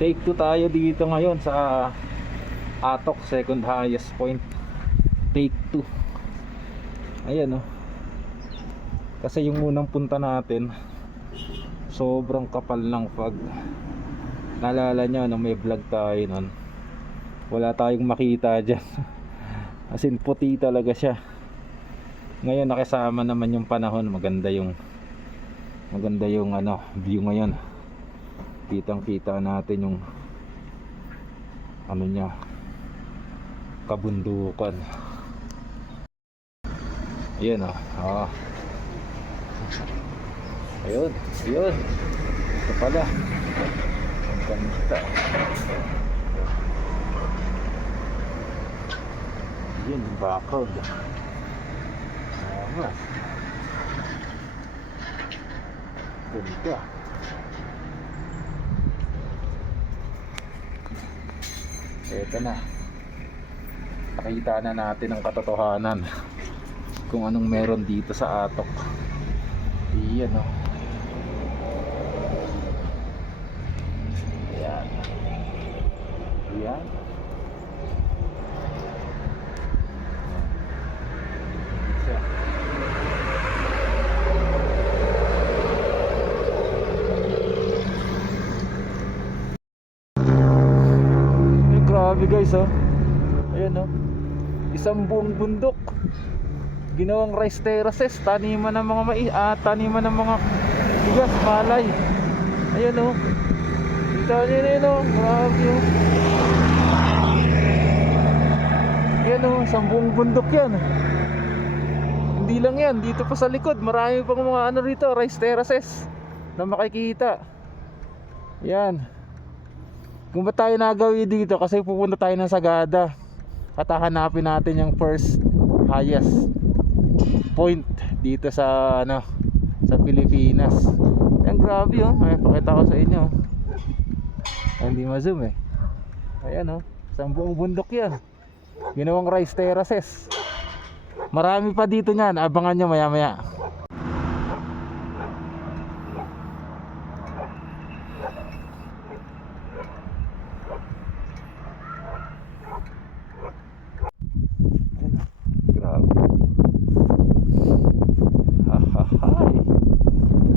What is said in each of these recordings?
Take 2 tayo dito ngayon sa Atok, second highest point. Take 2. Ayan oh. Kasi yung unang punta natin, sobrang kapal ng fog. Naalala nyo na may vlog tayo nun, wala tayong makita dyan. As in puti talaga siya. Ngayon nakasama naman yung panahon, maganda yung view ngayon. Kitang kita natin yung ano niya, kabundukan. Ayan oh. Ayun. Ito pala. Ang ganda. Yun, background. Ganda. Ito na. Nakita na natin ang katotohanan kung anong meron dito sa Atok. Iyan o. Ayan. Grabe guys oh. Ayan oh. Isang buong bundok ginawang rice terraces, taniman ng mga taniman ng mga bigas, malay. Ayan oh. Kita nyo yun oh. Grabe oh. Ayan oh, isang buong bundok yan. Hindi lang yan, dito pa sa likod marami pang mga ano rito, rice terraces na makikita. Yan. Kung ba tayo nagawi dito, kasi pupunta tayo ng Sagada at hahanapin natin yung first highest point dito sa sa Pilipinas. Yan, grabe oh. Ay, pakita ko sa inyo. Ay, hindi ma-zoom eh. Ayan oh, isang buong bundok yan, ginawang rice terraces. Marami pa dito niyan, abangan nyo maya maya.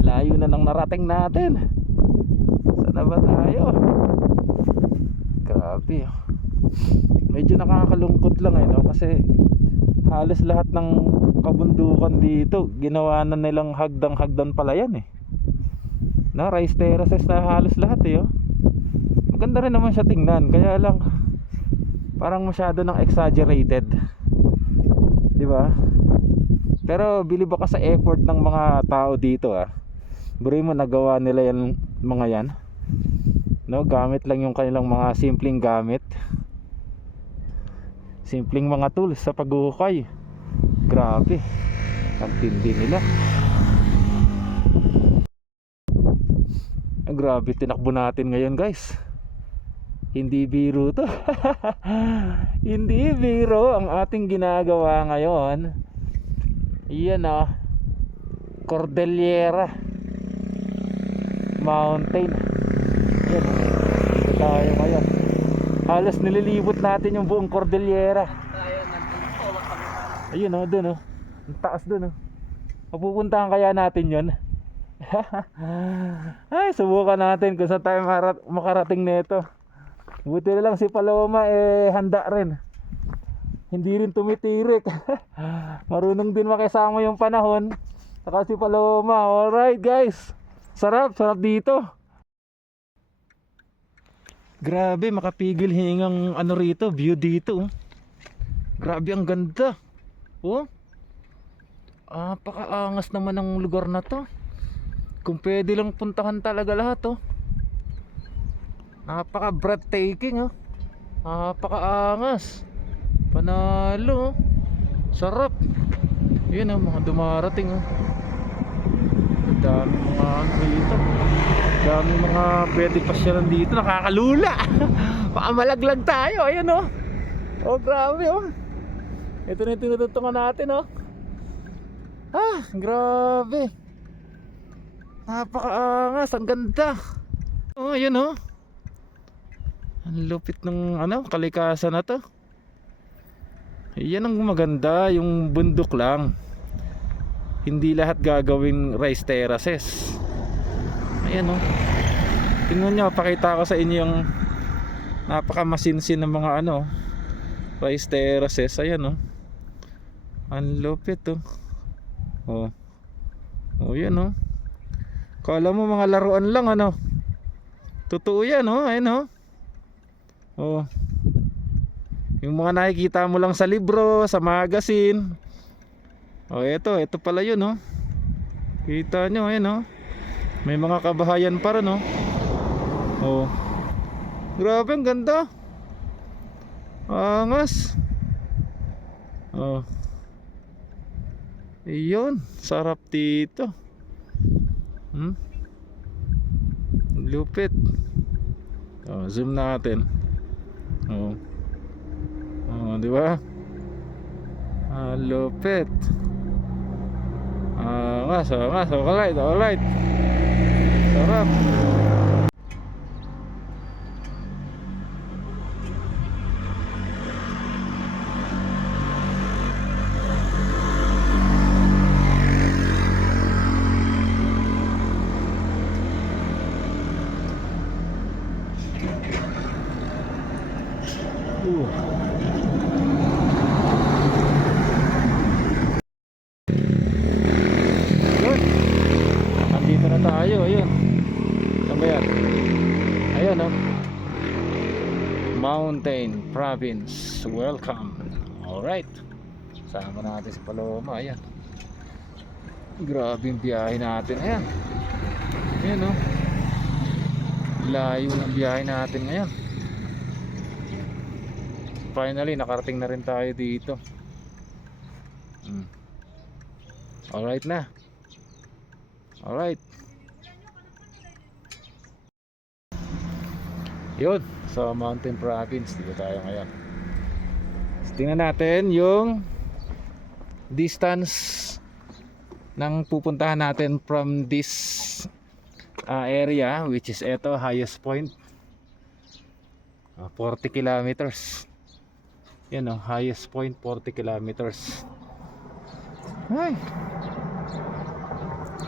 Layo na nang narating natin. Saan na ba tayo? Grabe. Medyo nakakalungkot lang no? Kasi halos lahat ng kabundukan dito ginawa na nilang hagdan pala yan eh. Rice terraces na halos lahat oh. Maganda rin naman siya tingnan, kaya lang parang masyado nang exaggerated, di ba? Pero bilib ako sa effort ng mga tao dito Bro mo, nagawa nila yan, mga yan gamit lang yung kanilang mga simpleng gamit, simpleng mga tools sa paghuhukay. Grabe, ang tindi nila. Grabe, tinakbo natin ngayon guys. Hindi biro to. Hindi biro ang ating ginagawa ngayon. Iyan Cordillera Mountain. Yan, ito tayo ngayon. Halos nililibot natin yung buong Cordillera. Ayun dun ang taas dun Mapupuntahan kaya natin yun? Ay, subukan natin kung saan tayo makarating nito. Buti na lang si Paloma handa rin, hindi rin tumitirik. Marunong din makisama yung panahon. Saka si Paloma. Alright guys, sarap dito. Grabe, makapigil hingang rito, view dito Grabe, ang ganda pakaangas naman ng lugar na to. Kung pwede lang puntahan talaga lahat napaka breathtaking napakaangas, panalo sarap. Yun mga dumarating dami mga dito, dami mga pwede pasyalan dito, nakakalula. Baka malaglag tayo. Ayun grabe ito na yung tinututungan natin grabe, napakaangas, ang ganda. Ayun Ang lupit ng ano, kalikasan na to. Yan ang maganda, yung bundok lang. Hindi lahat gagawin rice terraces. Ayan oh. Tingnan nyo, pakita ko sa inyo yung napakamasinsin ng mga ano, rice terraces. Ayan oh. Ang lupit oh. Oh. Oh, yan oh. Kala mo mga laruan lang ano. Totoo yan oh, ayan oh. Oh. Yung mga nakikita mo lang sa libro, sa magazine. Oh, ito pala yun oh. Kita nyo, ayan oh. May mga kabahayan pa rin oh. Oh. Grabe, ang ganda. Angas. Oh. Iyon, sarap dito. Lupit. Oh, zoom natin. Oh. Oh, di ba? Lupit. Angas, alright, alright. Sarap. Yun. Nandito na tayo, ayun. Saan ba yan? Ayun oh. Mountain Province. Welcome. Alright. Sama natin si Paloma, ayan. Grabe yung biyahe natin, ayan. Ayan oh. Layo ng biyahe natin ngayon. Finally, nakarating na rin tayo dito. Alright na. Alright. Yun, sa Mountain Province dito tayo ngayon. So, tingnan natin yung distance ng pupuntahan natin from this area, which is eto, highest point. 40 kilometers. Yan o, highest point 40 kilometers. Ay.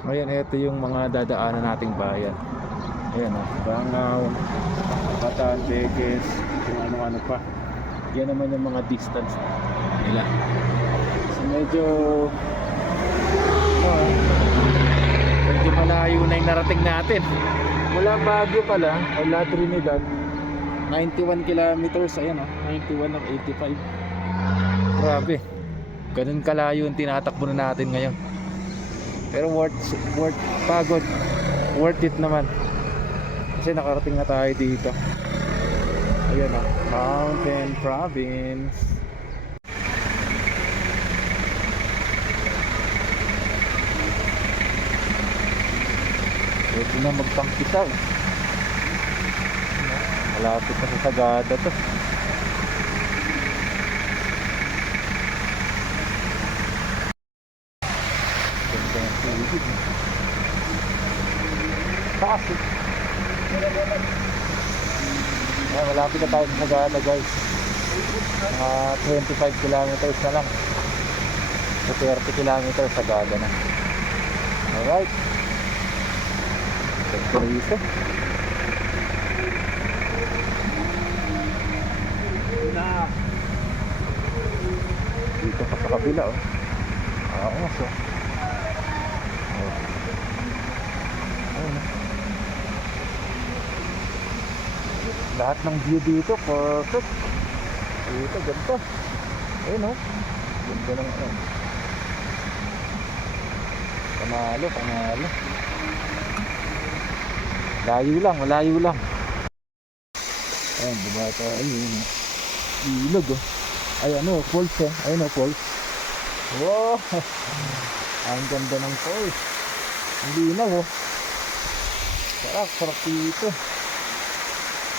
Ngayon, ito yung mga dadaanan nating bayan. Ayan o, Bangaw, Bataan, Beques, kung ano-ano pa. Yan naman yung mga distance nila. So medyo malayo na yung narating natin. Mula Baguio pala, o La Trinidad, 91 kilometers. Ayan o, 91 of 85. Grabe, ganun kalayo yung tinatakbo na natin ngayon. Pero worth pagod, worth it naman kasi nakarating na tayo dito. Ayan o, Mountain Province. Pwede na magpangkitaw. Malapit na sa Sagada to. Ganda ng tubig. Taas eh. Ayan, malapit na tayo sa Sagada guys. Mga 25 kilometers na lang. So 30 kilometers Sagada na. Alright. Ganda rito. Dito pa sa kabila oh. Angas oh. Ayun. Lahat ng view dito perfect. Dito ganda. Ayun oh. Ganda ng ano. Panalo. Malayo lang. Ayun, diba ito? Ayun. Ilog oh. Ay ano, falls eh. Ayun oh, falls. Wow. Ang ganda ng falls. Ang linaw oh. Sarap dito.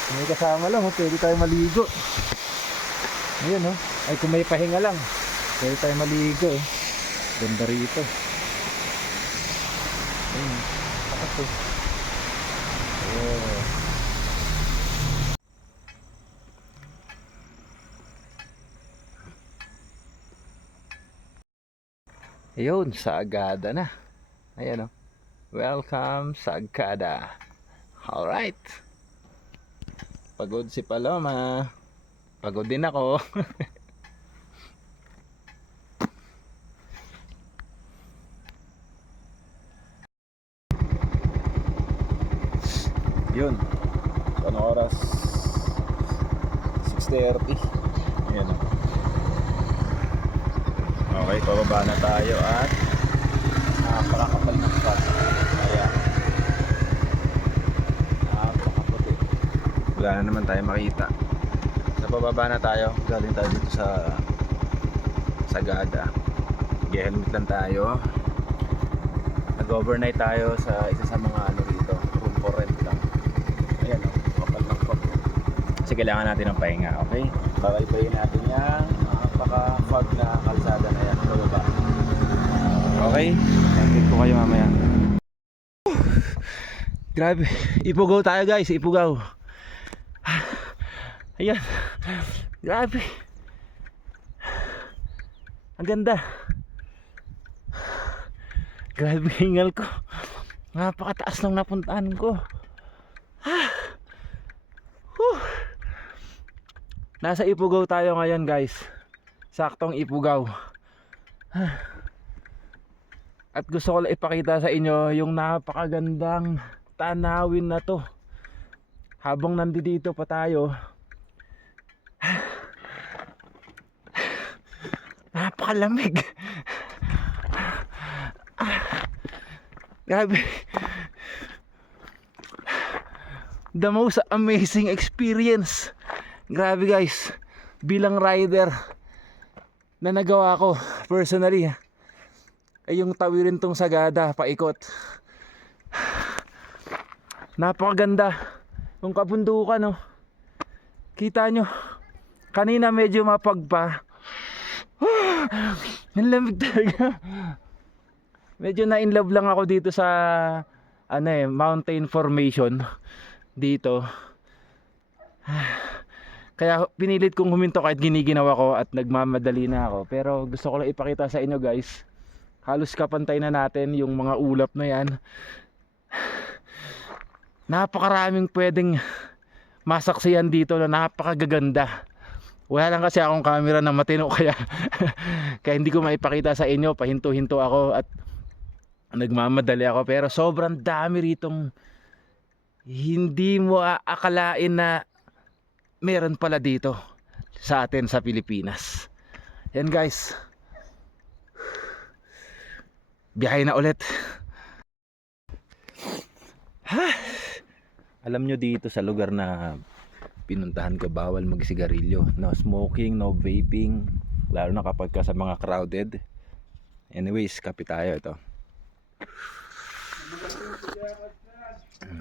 May kasama lang oh, pwede tayo maligo. Ayun oh. Ay kung may pahinga lang, pwede tayo maligo oh. Ganda rito. Ayun. Takas oh. Oh. Ayun, Sagada na. Ayan o. Welcome Sagada. Alright. Pagod si Paloma. Pagod din ako. Yun. Ano oras? 6:30. Ayan o. Okay, pababa na tayo at napakakapal ng spot. Ayan. Napakaputi. Wala na naman tayo makita. Sa pababa na tayo. Galing tayo dito sa Sagada. Mag-helmet lang tayo. Nag-overnight tayo sa isa sa mga ano rito. Room for rent lang. Ayan o. Kapal ng spot. Kasi kailangan natin ng pahinga. Okay? Babay-bayin natin yung napaka-fog na kalsada na yan. Pababa. Okay? Nakikita ko kayo mamaya. Grabe. Ipugaw tayo guys. Ipugaw. Ayan. Grabe. Ang ganda. Grabe hingal ko. Napakataas ng napuntahan ko. Nasa Ipugaw tayo ngayon guys. Saktong Ipugaw. At gusto ko lang ipakita sa inyo yung napakagandang tanawin na to. Habang nandito pa tayo, napakalamig. Grabe. The most amazing experience. Grabe guys. Bilang rider na nagawa ko personally ay yung tawirin tong Sagada paikot. Napakaganda yung kabundukan no. Kita nyo kanina medyo mapagpa. Ang lamig talaga. Medyo na in love lang ako dito sa mountain formation dito. Kaya pinilit kong huminto kahit giniginawa ko at nagmamadali na ako. Pero gusto ko lang ipakita sa inyo guys. Halos kapantay na natin yung mga ulap na yan. Napakaraming pwedeng masaksiyan dito na napakagaganda. Wala lang kasi akong camera na matino kaya kaya hindi ko maipakita sa inyo. Pahinto-hinto ako at nagmamadali ako. Pero sobrang dami ritong hindi mo aakalain na meron pala dito sa atin sa Pilipinas. Yan guys. Biyahe na ulit. Alam nyo dito sa lugar na pinuntahan ko, bawal magsigarilyo. No smoking, no vaping. Lalo na kapag ka sa mga crowded. Anyways, kape tayo ito.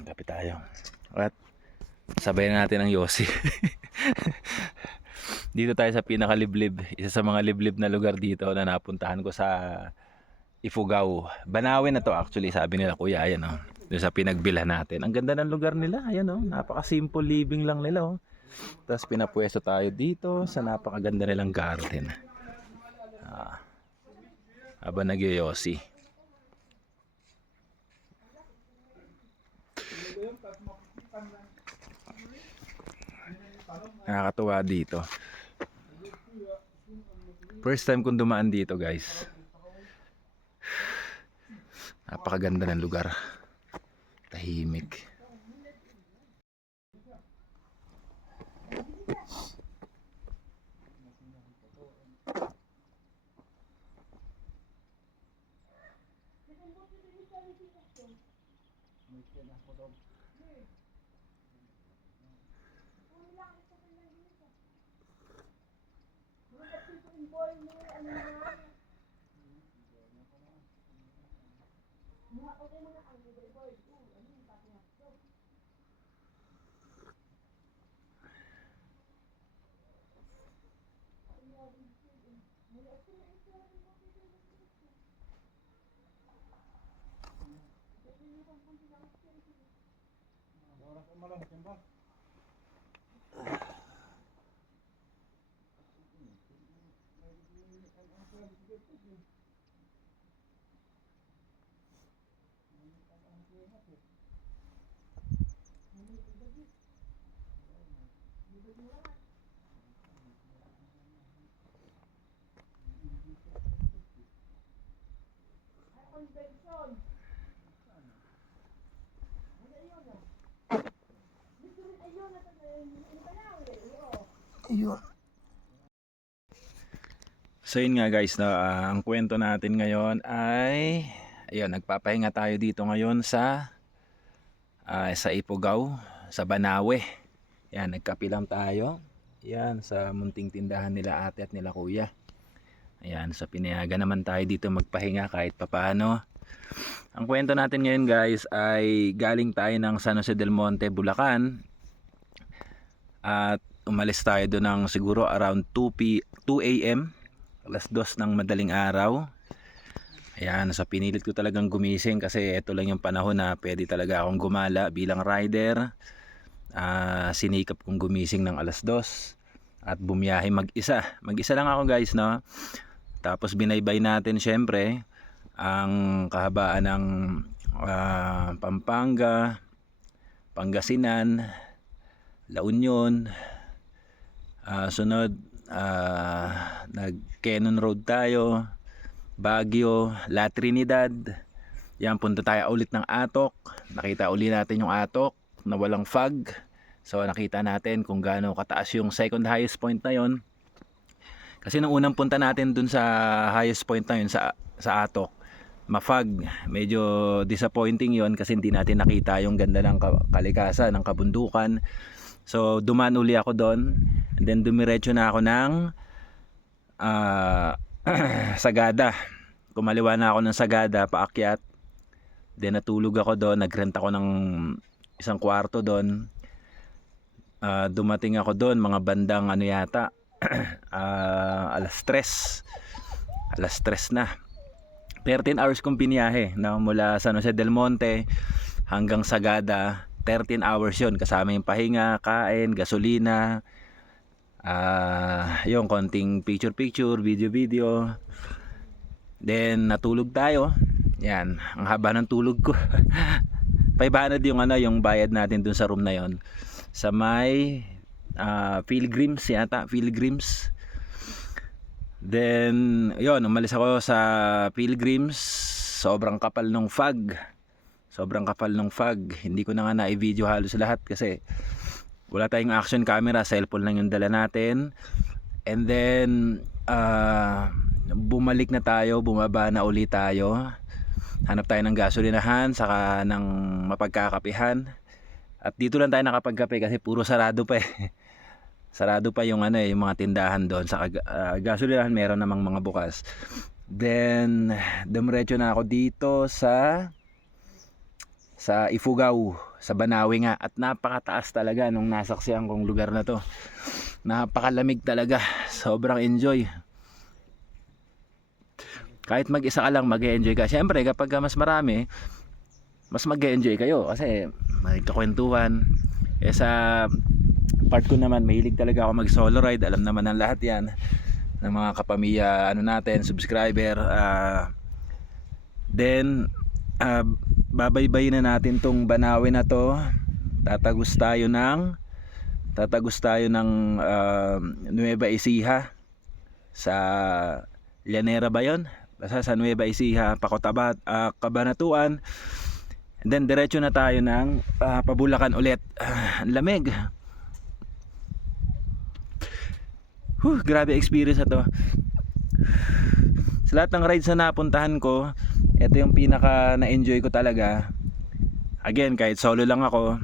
Kape tayo. At sabay natin ang Yossi. Dito tayo sa pinakaliblib. Isa sa mga liblib na lugar dito na napuntahan ko sa Ifugao. Banawin na to actually, sabi nila kuya. Ayan o. Doon sa pinagbilhan natin. Ang ganda ng lugar nila. Ayan o. Napaka-simple living lang nila o. Tapos pinapwesto tayo dito sa napakaganda nilang garden. Habang nag-yosi. Nakakatuwa dito. First time kong dumaan dito guys. Napakaganda ng lugar. Tahimik. Ayun. So yun nga guys, no, ang kwento natin ngayon ay ayun, nagpapahinga tayo dito ngayon sa Ifugao, sa Banawe. Yan, nagkape lang tayo. Yan, sa munting tindahan nila ate at nila kuya. Ayan, so pinayagan naman tayo dito magpahinga kahit papaano. Ang kwento natin ngayon guys ay galing tayo ng San Jose del Monte, Bulacan. At umalis tayo doon ng siguro around 2 AM, alas 2 ng madaling araw. Ayan, so pinilit ko talagang gumising kasi ito lang yung panahon na pwede talaga akong gumala bilang rider. Sinikap kong gumising ng alas 2 at bumiyahe mag-isa. Mag-isa lang ako guys, no? Tapos binaybay natin syempre ang kahabaan ng Pampanga, Pangasinan, La Union. Sunod nag Quezon Road tayo, Baguio, La Trinidad. Yan, punta tayo ulit ng Atok. Nakita uli natin yung Atok na walang fog. So nakita natin kung gaano kataas yung second highest point na yon. Kasi nung unang punta natin dun sa highest point na yun sa Atok, mafog. Medyo disappointing yon kasi hindi natin nakita yung ganda ng kalikasan, ng kabundukan. So dumaan uli ako doon, and then dumiretso na ako ng Sagada. Kumaliwa na ako ng Sagada paakyat. Then natulog ako doon, nagrent ako ng isang kwarto doon. Dumating ako doon mga bandang ano yata alas 3 na. 13 hours kong biniyahe, no? Mula San Jose del Monte hanggang Sagada. 13 hours yon, kasama yung pahinga, kain, gasolina, yung konting picture, video. Then natulog tayo. Yan, ang haba ng tulog ko. 500 yung bayad natin dun sa room na yon. Sa may Pilgrims yata, Pilgrims. Then yon, umalis ako sa Pilgrims. Sobrang kapal ng fog. Hindi ko na nga na-video halos lahat kasi wala tayong action camera, cellphone lang yung dala natin. And then bumalik na tayo, bumaba na uli tayo. Hanap tayo ng gasolinahan saka ng mapagkakapihan. At dito lang tayo nakapagkape kasi puro sarado pa eh. Sarado pa yung yung mga tindahan doon. Sa gasolinahan meron namang mga bukas. Then dumiretso na ako dito sa Ifugao, sa Banawe nga. At napakataas talaga nung nasaksihan kong lugar na to. Napakalamig talaga, sobrang enjoy. Kahit mag-isa ka lang, mag-e-enjoy ka. Siyempre kapag mas marami, mas mag-e-enjoy kayo kasi may kakwentuhan. Sa part ko naman, mahilig talaga ako mag solo ride. Alam naman ng lahat yan, ng mga kapamilya natin, subscriber. Then babaybayin na natin tong Banawe na to. Tatagos tayo ng Nueva Ecija sa Llanera ba yun? Basta sa Nueva Ecija, Pacotabat, Cabanatuan. And then diretso na tayo ng Pabulacan ulit. Ang lamig. Grabe experience na to. Sa lahat ng rides na napuntahan ko, ito yung pinaka na-enjoy ko talaga. Again, kahit solo lang ako,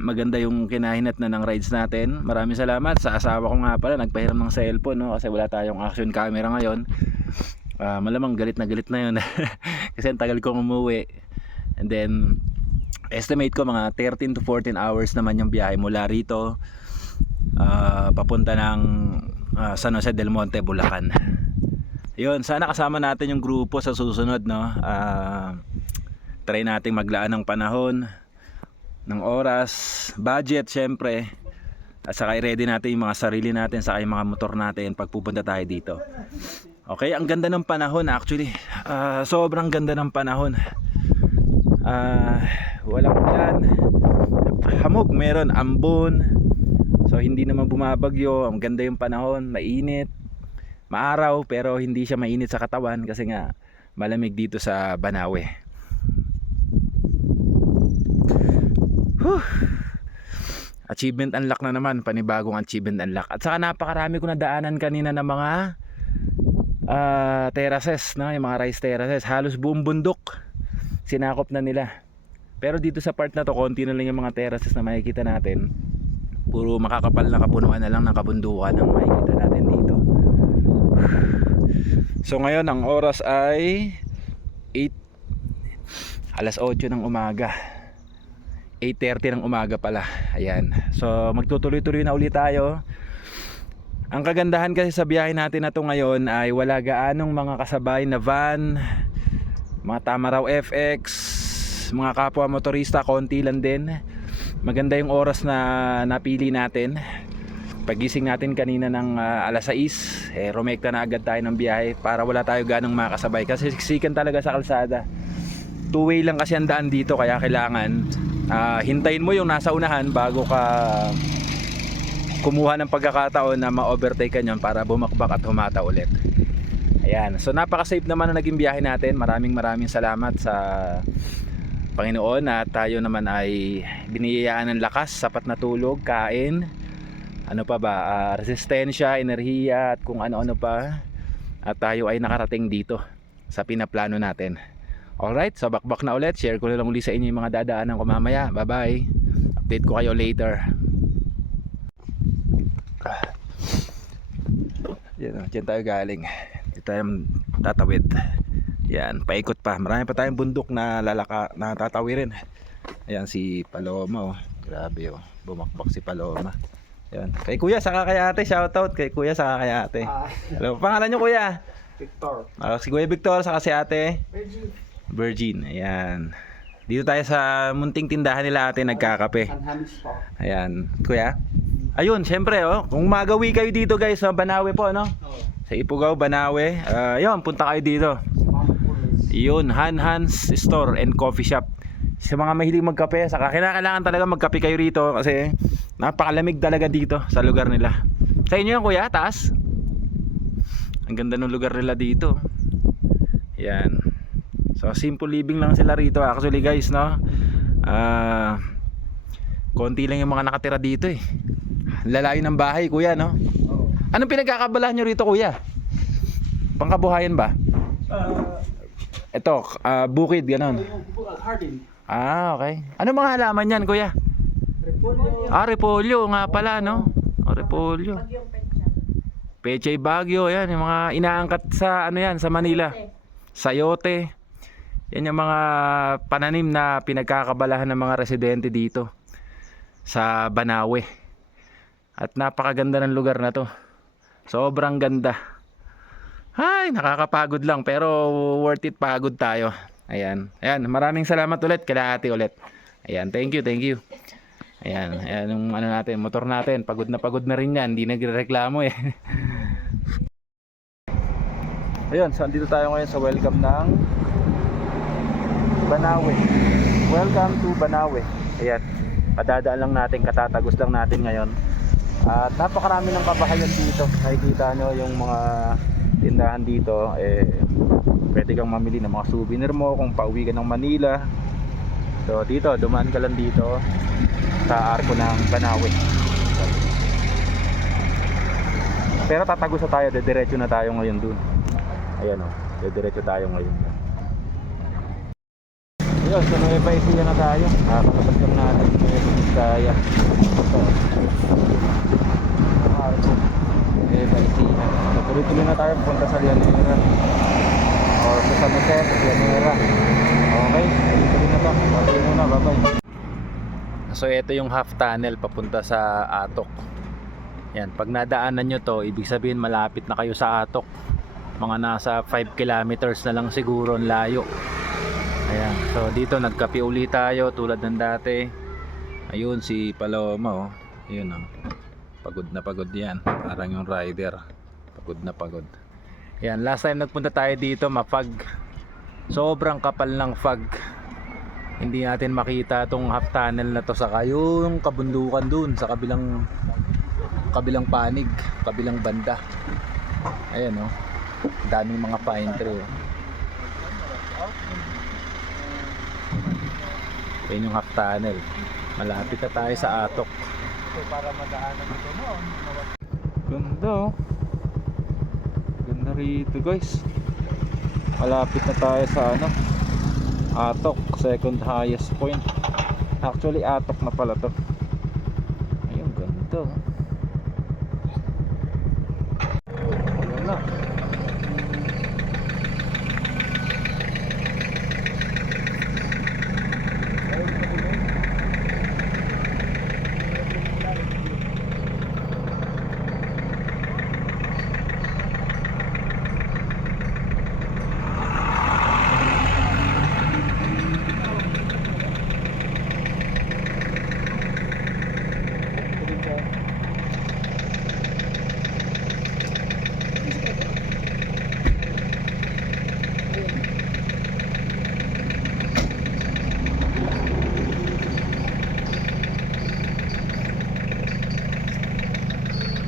maganda yung kinahinat na ng rides natin. Maraming salamat sa asawa ko nga pala, nagpahiram ng cellphone, no? Kasi wala tayong action camera ngayon. Malamang galit na yun. Kasi ang tagal kong umuwi. And then estimate ko mga 13 to 14 hours naman yung biyahe mula rito papunta ng San Jose del Monte, Bulacan. Yun, sana kasama natin yung grupo sa susunod, no? Try nating maglaan ng panahon, ng oras, budget syempre. At saka i-ready natin yung mga sarili natin, saka yung mga motor natin pag pupunta tayo dito. Okay, ang ganda ng panahon actually. Sobrang ganda ng panahon. Walang ulan. Hamog meron, ambon. So hindi naman bumabagyo. Ang ganda yung panahon, mainit. Maaraw pero hindi siya mainit sa katawan kasi nga malamig dito sa Banawe. Whew. Achievement unlock na naman, panibagong achievement unlock. At saka napakarami ko nadaanan kanina ng mga terraces, no? Yung mga rice terraces, halos buong bundok sinakop na nila. Pero dito sa part na to, konti na lang yung mga terraces na makikita natin. Puro makakapal na kapunuan na lang ng kabundukan ang makikita natin dito. So ngayon ang oras ay 8 ng umaga. 8:30 ng umaga pala. Ayan. So magtutuloy-tuloy na ulit tayo. Ang kagandahan kasi sa biyahe natin na to ngayon ay wala gaanong mga kasabay na van, mga Tamaraw FX, mga kapwa motorista, konti lang din. Maganda yung oras na napili natin. Pagising natin kanina ng alas 6, rumekta na agad tayo ng biyahe para wala tayo ganong makasabay kasi siksikan talaga sa kalsada. Two-way lang kasi ang daan dito kaya kailangan hintayin mo yung nasa unahan bago ka kumuha ng pagkakataon na ma-overtake ka nyon para bumakbak at humata ulit. Ayan, so napaka-safe naman na naging biyahe natin. Maraming salamat sa Panginoon at tayo naman ay biniyayaan ng lakas, sapat na tulog, kain, ano pa ba, resistensya, enerhiya at kung ano-ano pa. At tayo ay nakarating dito sa pinaplano natin. Alright, so bakbak na ulit. Share ko na lang ulit sa inyo yung mga dadaanan ko mamaya. Bye bye. Update ko kayo later. Diyan tayo galing. Dito tayo tatawid. Yan, paikot pa. Marami pa tayong bundok na tatawirin. Ayan si Paloma, oh. Grabe, oh. Bumakbak si Paloma. Yan. Kay Kuya saka kay Ate, shoutout kay Kuya saka kay Ate. Hello, pangalan niyo Kuya? Victor. Si Kuya Victor saka si Ate Virgin. Ayan. Dito tayo sa munting tindahan nila Ate nagkakape. Ayan, Kuya. Ayun, syempre oh, kung magawi kayo dito guys sa Banawe po, no? Sa Ifugao, Banawe. Ayun, punta kayo dito. Yun, Han's Store and Coffee Shop. Sa mga mahilig magkape, saka kailangan talaga magkape kayo rito kasi napakalamig talaga dito sa lugar nila. Sa inyo yan Kuya, taas? Ang ganda ng lugar nila dito. Yan. So simple living lang sila rito actually guys, no? Konti lang yung mga nakatira dito eh. Lalayo ng bahay Kuya, no? Anong pinagkakabalahan nyo rito Kuya? Pangkabuhayan ba? Ito, bukid, ganon. Hardin. Okay. Ano mga halaman yan Kuya? Repolyo. Repolyo nga pala, no? Repolyo. Pechay Bagyo, yan yung mga inaangkat sa ano yan, sa Manila. Sayote. Yan yung mga pananim na pinagkakabalahan ng mga residente dito sa Banawe. At napakaganda ng lugar na to. Sobrang ganda. Ay, nakakapagod lang pero worth it, pagod tayo. Ayan. Ayan, maraming salamat ulit kila Ate ulit. Ayan, thank you, thank you. Ayan, ayan yung ano natin, motor natin, pagod na rin yan, hindi nagreklamo eh. Ayun, so andito tayo ngayon sa welcome ng Banawe. Welcome to Banawe. Ayan, padadaan lang natin, katatagos lang natin ngayon. At napakarami ng kabahayan dito. Nakikita nyo yung mga tindahan dito, pwede kang mamili ng mga souvenir mo kung pauwi ka ng Manila. So dito, dumaan ka lang dito sa arko ng Banawe. Pero tatagos na tayo, dediretso na tayo ngayon dun. Ayan o, dediretso tayo ngayon. Ayun, so Nueva Ecija na tayo. Nakakapagod lang natin Nueva Ecija. Nueva Ecija. So tuloy-tuloy na tayo punta sa Llanera or sa San Jose, sa Llanera. Okay, tuloy na to. Tuloy muna, bye-bye. So ito yung half tunnel papunta sa Atok. Yan, pag nadaanan nyo to, ibig sabihin malapit na kayo sa Atok. Mga nasa 5 kilometers na lang siguro ang layo. Ayan, so dito nagkape uli tayo tulad ng dati. Ayun si Paloma, oh. Ayun, oh. Pagod na pagod yan. Parang yung rider. Pagod na pagod. Yan, last time nagpunta tayo dito, mapag. Sobrang kapal ng fog. Hindi natin makita tong half tunnel na to, saka yung kabundukan dun sa kabilang panig, kabilang banda. Ayan oh. Daming mga pine tree. Ayan yung half tunnel. Malapit na tayo sa Atok. Para madaanan ito mo. Ganda oh. Ganda rito guys. Malapit na tayo sa Atok, second highest point. Actually Atok na pala to. Ayun, ganda oh.